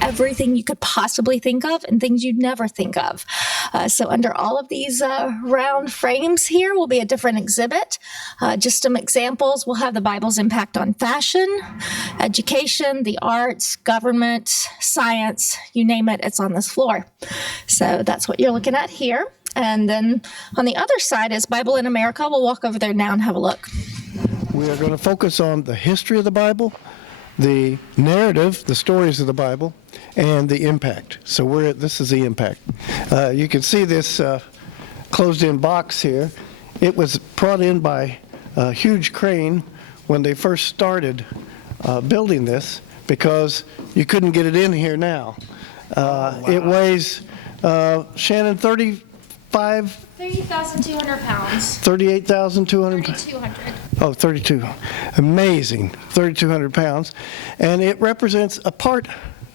everything you could possibly think of and things you'd never think of. So under all of these round frames here will be a different exhibit. Just some examples. We'll have the Bible's impact on fashion, education, the arts, government, science, you name it, it's on this floor. So that's what you're looking at here. And then on the other side is Bible in America. We'll walk over there now and have a look. We are going to focus on the history of the Bible, the narrative, the stories of the Bible, and the impact. So this is the impact. You can see this closed-in box here. It was brought in by a huge crane when they first started building this because you couldn't get it in here now. Wow. It weighs, Shannon, 30,200 pounds. 38,200? 3,200. Oh, 32. Amazing. 3,200 pounds. And it represents a part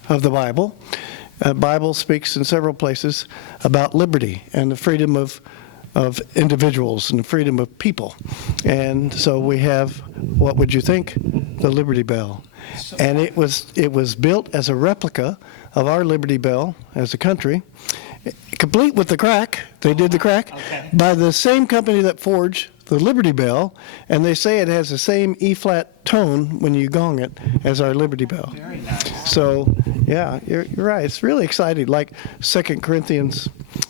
of the Bible. The Bible speaks in several places about liberty and the freedom of individuals and the freedom of people. And so we have, what would you think? The Liberty Bell. And it was built as a replica of our Liberty Bell as a country, complete with the crack. They did the crack by the same company that forged the Liberty Bell, and they say it has the same E-flat tone when you gong it as our Liberty Bell. Very nice. So, yeah, you're right. It's really exciting. Like 2 Corinthians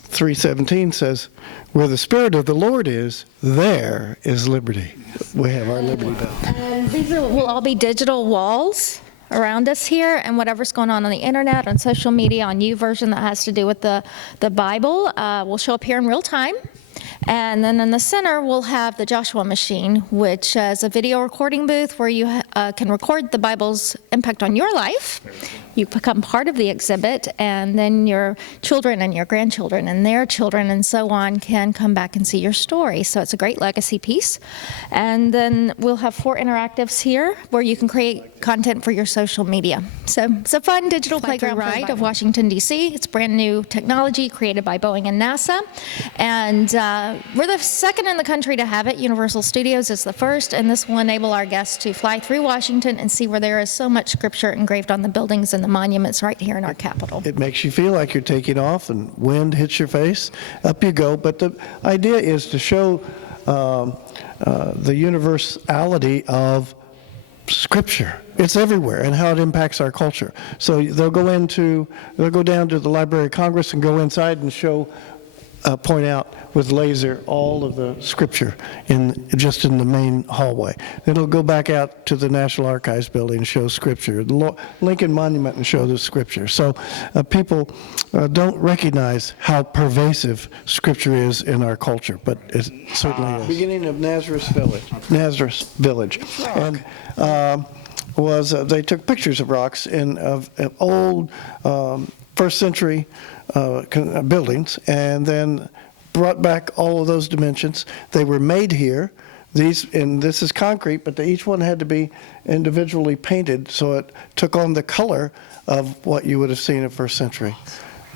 3:17 says, where the Spirit of the Lord is, there is liberty. We have our Liberty Bell. And these will all be digital walls around us here, and whatever's going on the internet, on social media, on YouVersion that has to do with the Bible will show up here in real time. And then in the center, we'll have the Joshua machine, which is a video recording booth where you can record the Bible's impact on your life. You become part of the exhibit, and then your children and your grandchildren and their children and so on can come back and see your story. So it's a great legacy piece. And then we'll have 4 interactives here where you can create content for your social media. So it's a fun digital playground ride of Washington, D.C. It's brand new technology created by Boeing and NASA. And we're the second in the country to have it. Universal Studios is the first, and this will enable our guests to fly through Washington and see where there is so much scripture engraved on the buildings and the monuments right here in our capital. It makes you feel like you're taking off and wind hits your face, up you go. But the idea is to show the universality of Scripture. It's everywhere, and how it impacts our culture. So they'll go down to the Library of Congress and go inside and point out with laser all of the Scripture just in the main hallway. Then it'll go back out to the National Archives building and show Scripture, the Lincoln Monument, and show the Scripture. So people don't recognize how pervasive Scripture is in our culture, but it certainly is. Beginning of Nazareth Village. And they took pictures of rocks of old first century buildings, and then brought back all of those dimensions. They were made here. This is concrete, but each one had to be individually painted, so it took on the color of what you would have seen in first century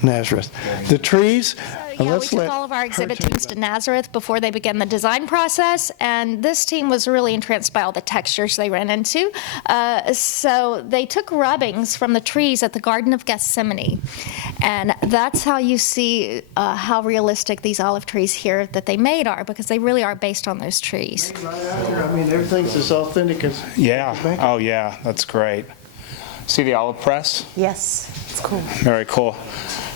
Nazareth. The trees. We took all of our exhibit teams to Nazareth before they began the design process, and this team was really entranced by all the textures they ran into. So they took rubbings from the trees at the Garden of Gethsemane, and that's how you see how realistic these olive trees here that they made are, because they really are based on those trees. I mean, everything's as authentic as... Yeah. Oh, yeah. That's great. See the olive press? Yes. It's cool. Very cool.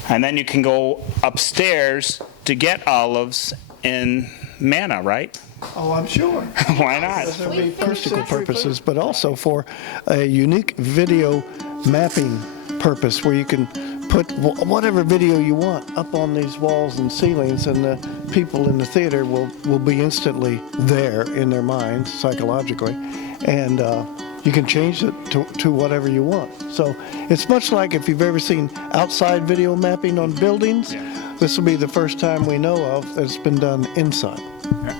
And then you can go upstairs to get olives in manna, right? Oh, I'm sure. Why not? For acoustical purposes, but also for a unique video mapping purpose where you can put whatever video you want up on these walls and ceilings, and the people in the theater will be instantly there in their minds psychologically, and you can change it to whatever you want. So it's much like if you've ever seen outside video mapping on buildings. This will be the first time we know of that it's been done inside.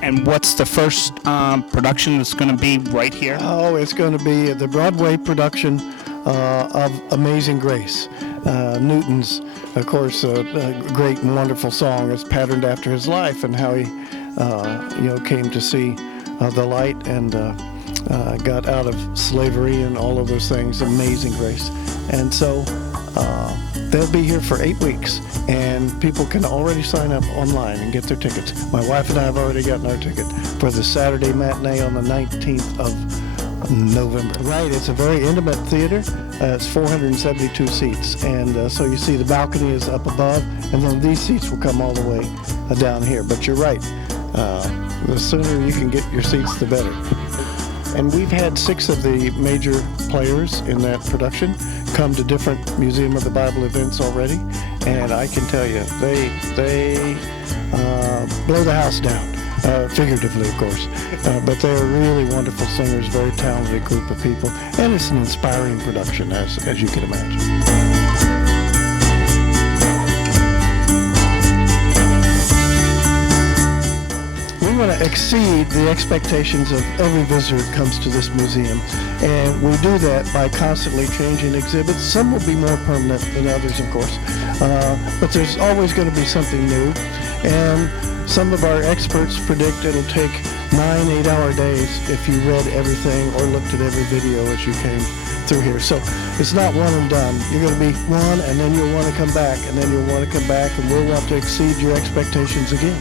And what's the first production that's going to be right here? Oh, it's going to be the Broadway production of Amazing Grace. Newton's, of course, a great and wonderful song. It's patterned after his life and how he, came to see the light and got out of slavery and all of those things. Amazing Grace. And so They'll be here for 8 weeks, and people can already sign up online and get their tickets. My wife and I have already gotten our ticket for the Saturday matinee on the 19th of November. Right, it's a very intimate theater. It's 472 seats, and so you see the balcony is up above, and then these seats will come all the way down here. But you're right, the sooner you can get your seats, the better. And we've had 6 of the major players in that production come to different Museum of the Bible events already, and I can tell you, they blow the house down, figuratively, of course. But they're really wonderful singers, very talented group of people, and it's an inspiring production, as you can imagine. We want to exceed the expectations of every visitor who comes to this museum, and we do that by constantly changing exhibits. Some will be more permanent than others, of course, but there's always going to be something new, and some of our experts predict it'll take 9 8-hour days if you read everything or looked at every video as you came through here. So it's not one and done. You're going to be one, and then you'll want to come back, and then you'll want to come back, and we'll want to exceed your expectations again.